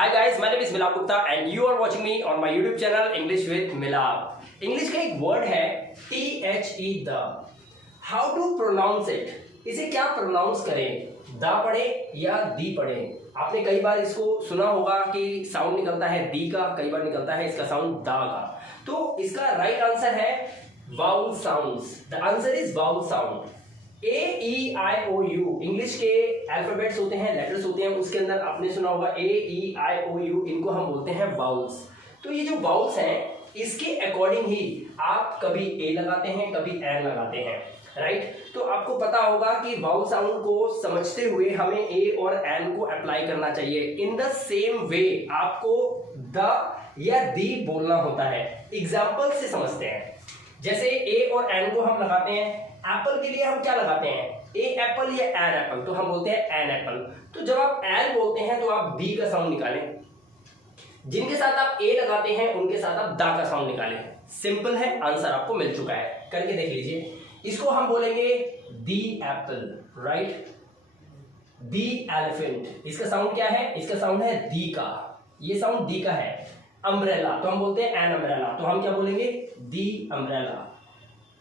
Hi guys, my name is Milab Gupta and you are watching me on my YouTube channel English with Milab. English का एक word है THE the. How to pronounce it? इसे क्या pronounce करें? The पढ़े या दी पढ़े? आपने कई बार इसको सुना होगा कि साउंड निकलता है दी का, कई बार निकलता है इसका साउंड दा का. तो इसका राइट आंसर है vowel sounds. The answer is vowel sound. AEIOU English के अल्फाबेट्स होते हैं, लेटर्स होते हैं, उसके अंदर आपने सुना होगा AEIOU, इनको हम बोलते हैं वाउल्स. तो ये जो वाउल्स हैं इसके अकॉर्डिंग ही आप कभी ए लगाते हैं, कभी एन लगाते हैं, राइट? तो आपको पता होगा कि वाउल साउंड को समझते हुए हमें ए और एन को अप्लाई करना चाहिए. इन द सेम वे आपको द या दी बोलना होता है. एग्जाम्पल से समझते हैं. जैसे ए और एन को हम लगाते हैं. एप्पल के लिए हम क्या लगाते हैं? ए एप्पल या एन एप्पल, तो हम बोलते हैं एन एप्पल. तो जब आप एन बोलते हैं तो आप दी का साउंड निकालें. जिनके साथ आप ए लगाते हैं उनके साथ आप दा का साउंड निकालें. सिंपल है, आंसर आपको मिल चुका है. करके देख लीजिए. इसको हम बोलेंगे दी एप्पल, राइट? दी एलिफेंट, इसका साउंड क्या है? इसका साउंड है दी का. ये साउंड दी का है. अम्ब्रेला, तो हम बोलते हैं एन अम्ब्रेला, तो हम क्या बोलेंगे? दी अम्ब्रेला.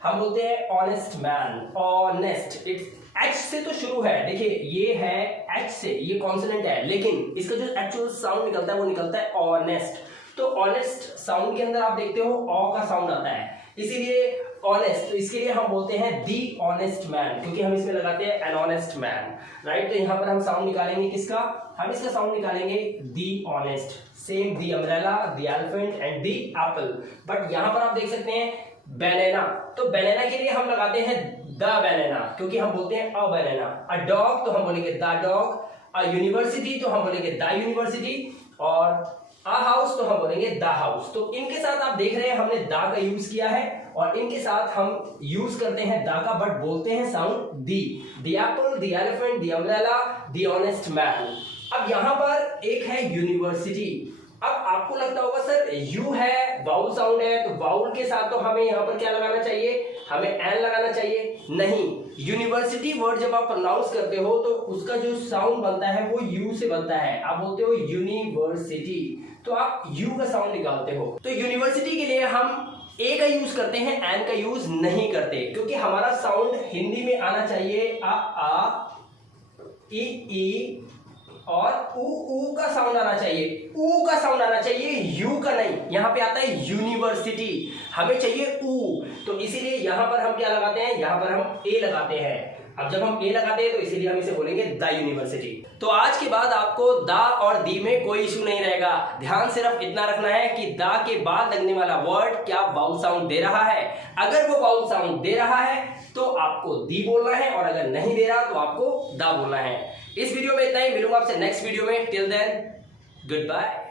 हम बोलते हैं honest man, honest. It's H से तो शुरू है. देखिए ये है एच से, ये कॉन्सोनेंट है, लेकिन इसका जो एक्चुअल साउंड निकलता है वो निकलता है ऑनेस्ट. तो ऑनेस्ट साउंड के अंदर आप देखते हो ऑ का साउंड आता है, इसीलिए ऑनेस्ट. तो इसके लिए हम बोलते हैं दी ऑनेस्ट मैन, क्योंकि हम इसमें लगाते हैं एन ऑनेस्ट मैन, राइट? तो यहाँ पर हम साउंड निकालेंगे किसका? हम इसका साउंड निकालेंगे the honest. Same the umbrella, the elephant and the apple. But यहाँ पर आप देख सकते हैं बनाना. तो बनाना के लिए हम लगाते हैं द बनाना, क्योंकि हम बोलते हैं अ बनाना. अ डॉग तो हम बोलेंगे द डॉग. अ यूनिवर्सिटी तो हम बोलेंगे द यूनिवर्सिटी. और अ हाउस तो हम बोलेंगे द हाउस. तो इनके साथ आप देख रहे हैं हमने द का यूज किया है और इनके साथ हम यूज करते हैं द का, बट बोलते हैं sound the. The Apple, the elephant, the umbrella, the honest man. अब यहां पर एक है यूनिवर्सिटी. अब आपको लगता होगा सर यू है, वाउल साउंड है, तो वाउल के साथ तो हमें यहाँ पर क्या लगाना चाहिए? हमें एन लगाना चाहिए. नहीं, यूनिवर्सिटी वर्ड जब आप प्रोनाउंस करते हो तो उसका जो साउंड बनता है वो यू से बनता है. आप बोलते हो यूनिवर्सिटी, तो आप यू का साउंड निकालते हो. तो यूनिवर्सिटी के लिए हम ए का यूज करते हैं, एन का यूज नहीं करते, क्योंकि हमारा साउंड हिंदी में आना चाहिए आ ई और ऊ का साउंड आना चाहिए. ऊ का साउंड आना चाहिए, यू का नहीं. यहाँ पे आता है यूनिवर्सिटी, हमें चाहिए ऊ. तो इसीलिए यहाँ पर हम क्या लगाते हैं? यहाँ पर हम ए लगाते हैं. अब जब हम ए लगाते हैं तो इसीलिए हम इसे बोलेंगे द यूनिवर्सिटी. तो आज के बाद आपको दा और दी में कोई इशू नहीं रहेगा. ध्यान सिर्फ इतना रखना है कि दा के बाद लगने वाला वर्ड क्या वाउल साउंड दे रहा है. अगर वो वाउल साउंड दे रहा है तो आपको दी बोलना है, और अगर नहीं दे रहा तो आपको दा बोलना है. इस वीडियो में इतना ही. मिलूंगा आपसे नेक्स्ट वीडियो में. Till then, good bye.